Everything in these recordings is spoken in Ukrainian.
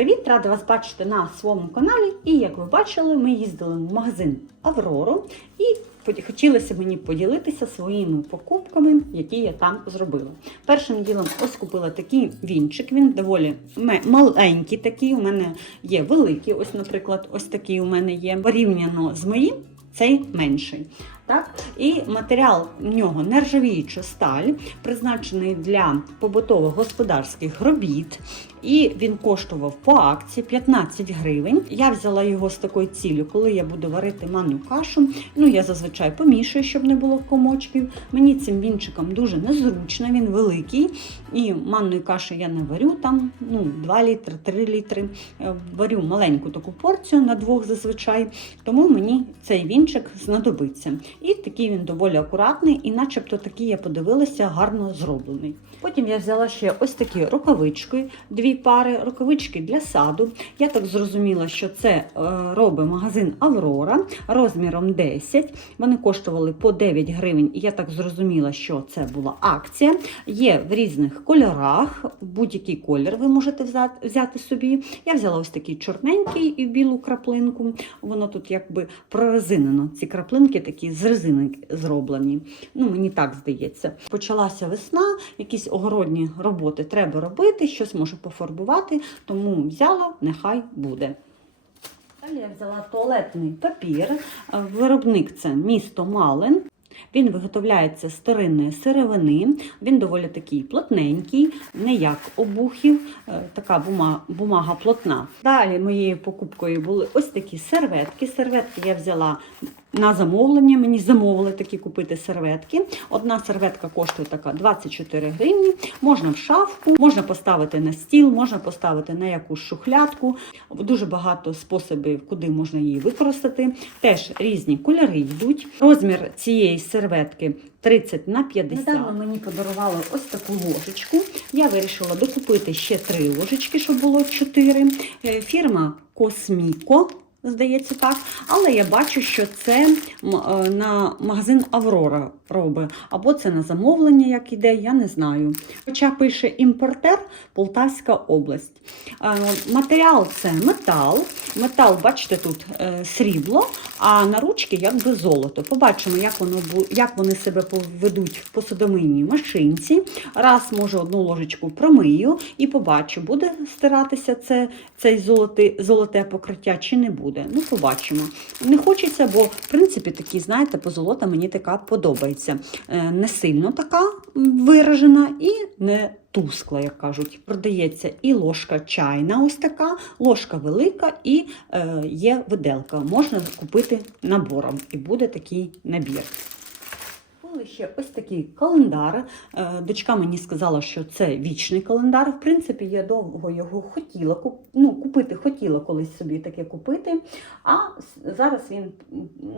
привіт! Рада вас бачити на своєму каналі. І як ви бачили, ми їздили в магазин Аврору і хотілося мені поділитися своїми покупками, які я там зробила. Першим ділом ось купила такий вінчик. Він доволі маленький такий. У мене є великий. Ось, наприклад, ось такий у мене є. Порівняно з моїм, цей менший. Так? І матеріал в нього нержавіюча сталь, призначений для побутових господарських робіт. І він коштував по акції 15 гривень. Я взяла його з такою ціллю, коли я буду варити манну кашу. Ну, я зазвичай помішую, щоб не було комочків. Мені цим вінчиком дуже незручно, він великий. І манної каші я не варю там ну, 2 літри, 3 літри. Е, Варю маленьку таку порцію на двох зазвичай. Тому мені цей вінчик знадобиться. І такий він доволі акуратний, і начебто такий я подивилася, гарно зроблений. Потім я взяла ще ось такі рукавички, дві пари, рукавички для саду. Я так зрозуміла, що це е, робить магазин Аврора розміром 10. Вони коштували по 9 гривень, і я так зрозуміла, що це була акція. Є в різних кольорах, будь-який колір ви можете взяти, собі. Я взяла ось такий чорненький і білу краплинку. Воно тут якби прорезинено. Ці краплинки такі з резини зроблені. Ну, мені так здається. Почалася весна, якісь огородні роботи треба робити, щось можу пофарбувати, тому взяла, нехай буде. Далі я взяла туалетний папір. Виробник це місто Малин. Він виготовляється з старинної сировини. Він доволі такий плотненький, не як обухів, е, така бума- бумага плотна. Далі моєю покупкою були ось такі серветки. Серветки я взяла на замовлення. Мені замовили такі купити серветки. Одна серветка коштує така 24 гривні. Можна в шафку, можна поставити на стіл, можна поставити на якусь шухлядку. Дуже багато способів, куди можна її використати. Теж різні кольори йдуть. Розмір цієї серветки 30 на 50. Недавно мені подарували ось таку ложечку. Я вирішила докупити ще три ложечки, щоб було чотири. Е, Фірма Косміко. Здається, так. Але я бачу, що це е, на магазин Аврора робить. Або це на замовлення, як іде, я не знаю. Хоча пише імпортер Полтавська область. Е, Матеріал це метал. Метал, бачите, тут е, срібло, а на ручки якби золото. Побачимо, як, воно, як вони себе поведуть в посудомийній машинці. Раз, може, одну ложечку промию і побачу, буде стиратися це, цей золоте, золоте покриття чи не буде. Ну, побачимо. Не хочеться, бо в принципі такі, знаєте, позолота мені така подобається. Е, Не сильно така виражена і не тускла, як кажуть. Продається і ложка чайна, ось така, ложка велика, і е, є виделка. Можна купити набором, і буде такий набір. Ще ось такий календар. Е, Дочка мені сказала, що це вічний календар. В принципі, я довго його хотіла ну, купити, хотіла колись собі таке купити. А зараз він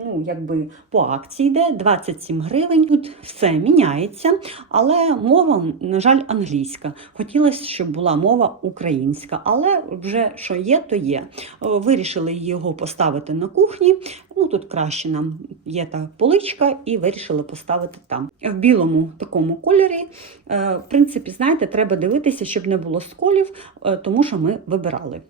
ну, якби по акції йде 27 гривень. Тут все міняється, але мова, на жаль, англійська. Хотілося, щоб була мова українська, але вже що є, то є. Е, Вирішили його поставити на кухні. Ну тут краще нам є та поличка, і вирішили поставити там. В білому такому кольорі. Е, В принципі, знаєте, треба дивитися, щоб не було сколів, е, тому що ми вибирали.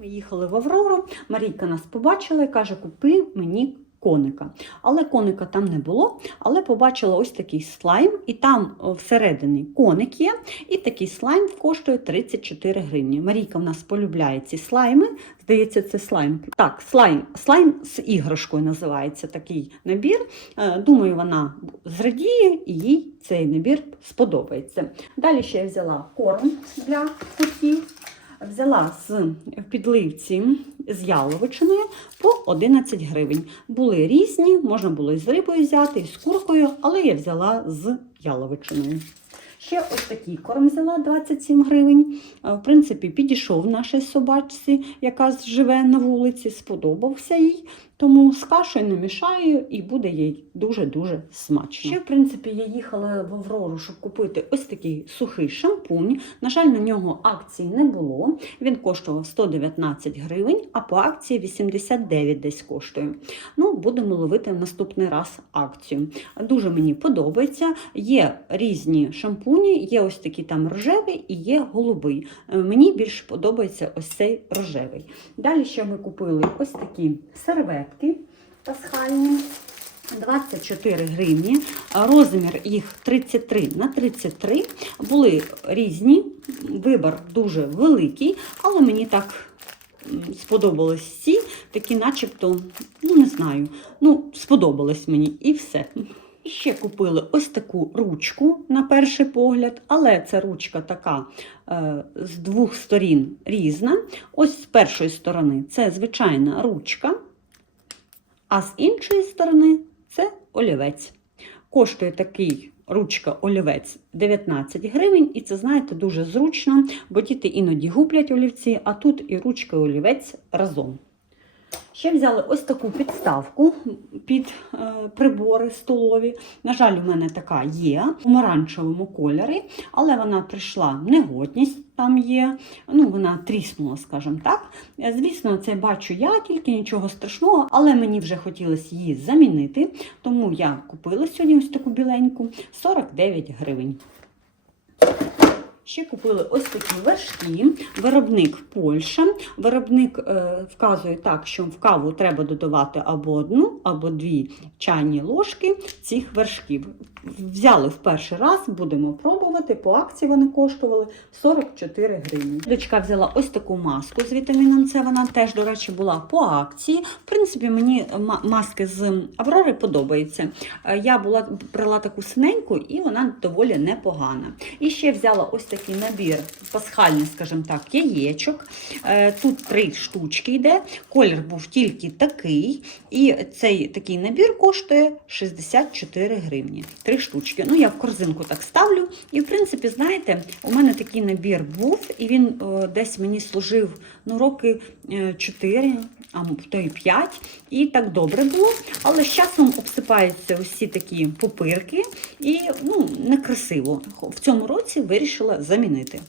Ми їхали в Аврору, Марійка нас побачила і каже: купи мені коника. Але коника там не було, але побачила ось такий слайм, і там всередині коник є, і такий слайм коштує 34 гривні. Марійка в нас полюбляє ці слайми. Здається, це слайм. Так, слайм, слайм з іграшкою називається такий набір. Е, Думаю, вона зрадіє і їй цей набір сподобається. Далі ще я взяла корм для котів. Взяла з підливці з яловичиною по 11 гривень. Були різні, можна було і з рибою взяти, і з куркою, але я взяла з яловичиною. Ще ось такий корм взяла 27 гривень. Е, В принципі, підійшов нашій собачці, яка живе на вулиці, сподобався їй. Тому з кашею не мішаю і буде їй дуже-дуже смачно. Ще, в принципі, я їхала в Аврору, щоб купити ось такий сухий шампунь. На жаль, на нього акцій не було. Він коштував 119 гривень, а по акції 89 десь коштує. Ну, будемо ловити в наступний раз акцію. Дуже мені подобається. Є різні шампуні, є ось такі там рожевий і є голубий. Е, Мені більш подобається ось цей рожевий. Далі ще ми купили ось такі серветки пасхальні. 24 гривні, розмір їх 33 на 33. Були різні, вибір дуже великий, але мені так сподобались ці, такі начебто, ну не знаю, ну сподобались мені і все. Ще купили ось таку ручку на перший погляд, але ця ручка така е, з двох сторін різна. Ось з першої сторони це звичайна ручка, а з іншої сторони це олівець. Коштує такий ручка олівець 19 гривень, і це, знаєте, дуже зручно, бо діти іноді гублять олівці, а тут і ручка і олівець разом. Ще взяли ось таку підставку під е, прибори столові. На жаль, у мене така є в помаранчевому кольорі, але вона прийшла негодність. Там є, ну вона тріснула, скажімо так. Звісно, це бачу я, тільки нічого страшного, але мені вже хотілося її замінити, тому я купила сьогодні ось таку біленьку 49 гривень. Ще купили ось такі вершки. Виробник Польща. Виробник е, вказує так, що в каву треба додавати або одну, або дві чайні ложки цих вершків. Взяли в перший раз, будемо пробувати. По акції вони коштували 44 гривні. Дочка взяла ось таку маску з вітаміном С. Вона теж, до речі, була по акції. В принципі, мені маски з Аврори подобаються. Е, Я була брала таку синеньку, і вона доволі непогана. І ще взяла ось такий набір пасхальний, скажімо так, яєчок. Е, Тут три штучки йде. Колір був тільки такий. І цей такий набір коштує 64 гривні. Три штучки. Ну, я в корзинку так ставлю. І, в принципі, знаєте, у мене такий набір був, і він е, десь мені служив ну, роки 4, а то й 5. І так добре було. Але з часом обсипаються усі такі пупирки, і ну, некрасиво. В цьому році вирішила замінити.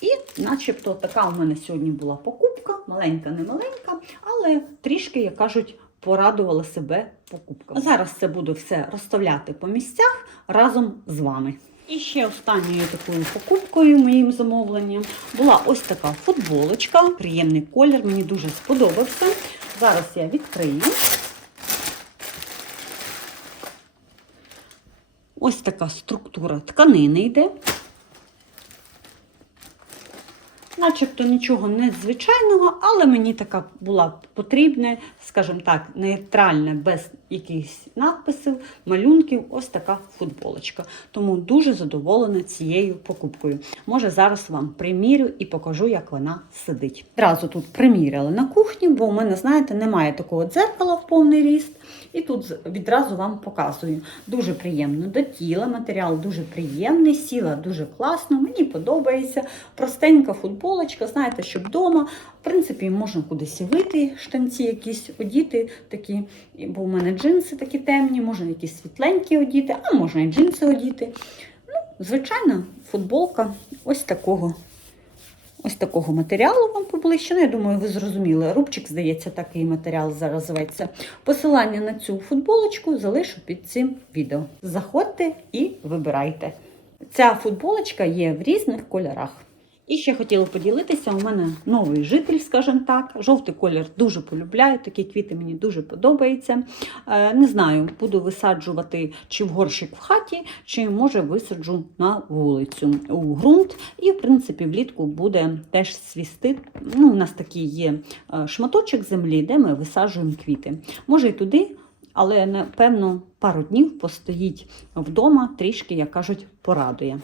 І начебто така у мене сьогодні була покупка, маленька, не маленька, але трішки, як кажуть, порадувала себе покупками. Зараз це буду все розставляти по місцях разом з вами. І ще останньою такою покупкою моїм замовленням була ось така футболочка, приємний колір, мені дуже сподобався. Зараз я відкрию. Ось така структура тканини йде. Начебто нічого незвичайного, але мені така була потрібна, скажімо так, нейтральна, без якихось надписів, малюнків, ось така футболочка. Тому дуже задоволена цією покупкою. Може, зараз вам примірю і покажу, як вона сидить. Одразу тут приміряла на кухні, бо у мене, знаєте, немає такого дзеркала в повний ріст. І тут відразу вам показую. Дуже приємно до тіла, матеріал дуже приємний, сіла дуже класно, мені подобається. Простенька футболочка, знаєте, щоб вдома. В принципі, можна кудись вийти, штанці якісь одіти, такі, бо у мене джинси такі темні, можна якісь світленькі одіти, а можна і джинси одіти. Ну, звичайна футболка ось такого. Ось такого матеріалу вам поближче. Ну, я думаю, ви зрозуміли. Рубчик, здається, такий матеріал зараз зветься. Посилання на цю футболочку залишу під цим відео. Заходьте і вибирайте. Ця футболочка є в різних кольорах. І ще хотіла поділитися, у мене новий житель, скажімо так. Жовтий колір дуже полюбляю, такі квіти мені дуже подобаються. Е, Не знаю, буду висаджувати чи в горщик в хаті, чи може висаджу на вулицю у ґрунт. І, в принципі, влітку буде теж свісти. Ну, у нас такий є е, шматочок землі, де ми висаджуємо квіти. Може і туди, але напевно пару днів постоїть вдома, трішки, як кажуть, порадує.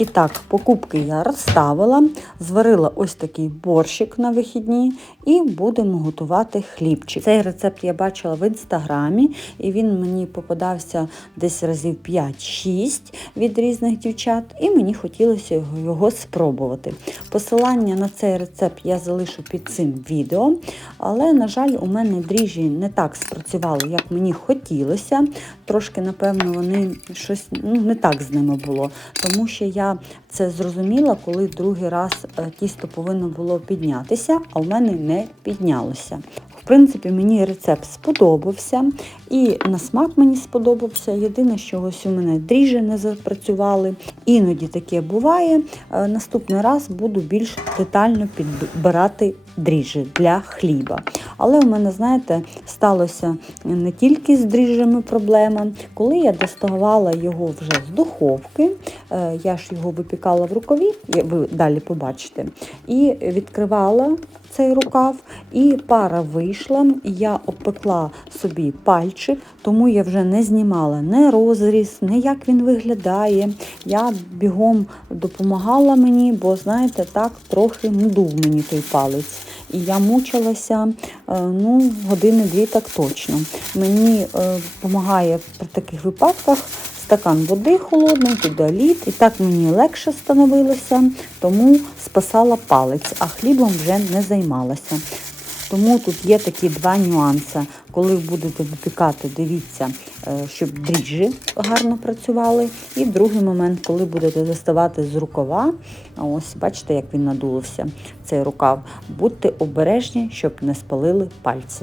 І так, покупки я розставила, зварила ось такий борщик на вихідні і будемо готувати хлібчик. Цей рецепт я бачила в інстаграмі, і він мені попадався десь разів 5-6 від різних дівчат, і мені хотілося його, спробувати. Посилання на цей рецепт я залишу під цим відео, але, на жаль, у мене дріжджі не так спрацювали, як мені хотілося. Трошки, напевно, вони щось ну, не так з ними було, тому що я це зрозуміла, коли другий раз е, тісто повинно було піднятися, а в мене не піднялося. В принципі, мені рецепт сподобався, і на смак мені сподобався. Єдине, що ось у мене дріжджі не запрацювали. Іноді таке буває. Е, Наступний раз буду більш детально підбирати дріжджі для хліба. Але у мене, знаєте, сталося не тільки з дріжджами проблема. Коли я доставала його вже з духовки, е, я ж його випікала в рукаві, ви далі побачите, і відкривала цей рукав, і пара вийшла. Я обпекла собі пальчик, тому я вже не знімала не розріз, не як він виглядає. Я бігом допомагала мені, бо, знаєте, так трохи надув мені той палець. І я мучилася е, ну, години-дві так точно. Мені допомагає при таких випадках стакан води холодний, туди лід, і так мені легше становилося, тому спасала палець, а хлібом вже не займалася. Тому тут є такі два нюанси. Коли будете випікати, дивіться, е, щоб дріжджі гарно працювали. І другий момент, коли будете доставати з рукава, ось бачите, як він надулився, цей рукав, будьте обережні, щоб не спалили пальці.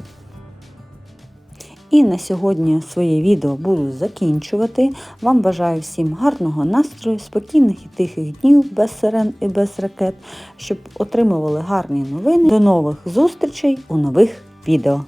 І на сьогодні своє відео буду закінчувати. Вам бажаю всім гарного настрою, спокійних і тихих днів без сирен і без ракет, щоб отримували гарні новини. До нових зустрічей у нових відео.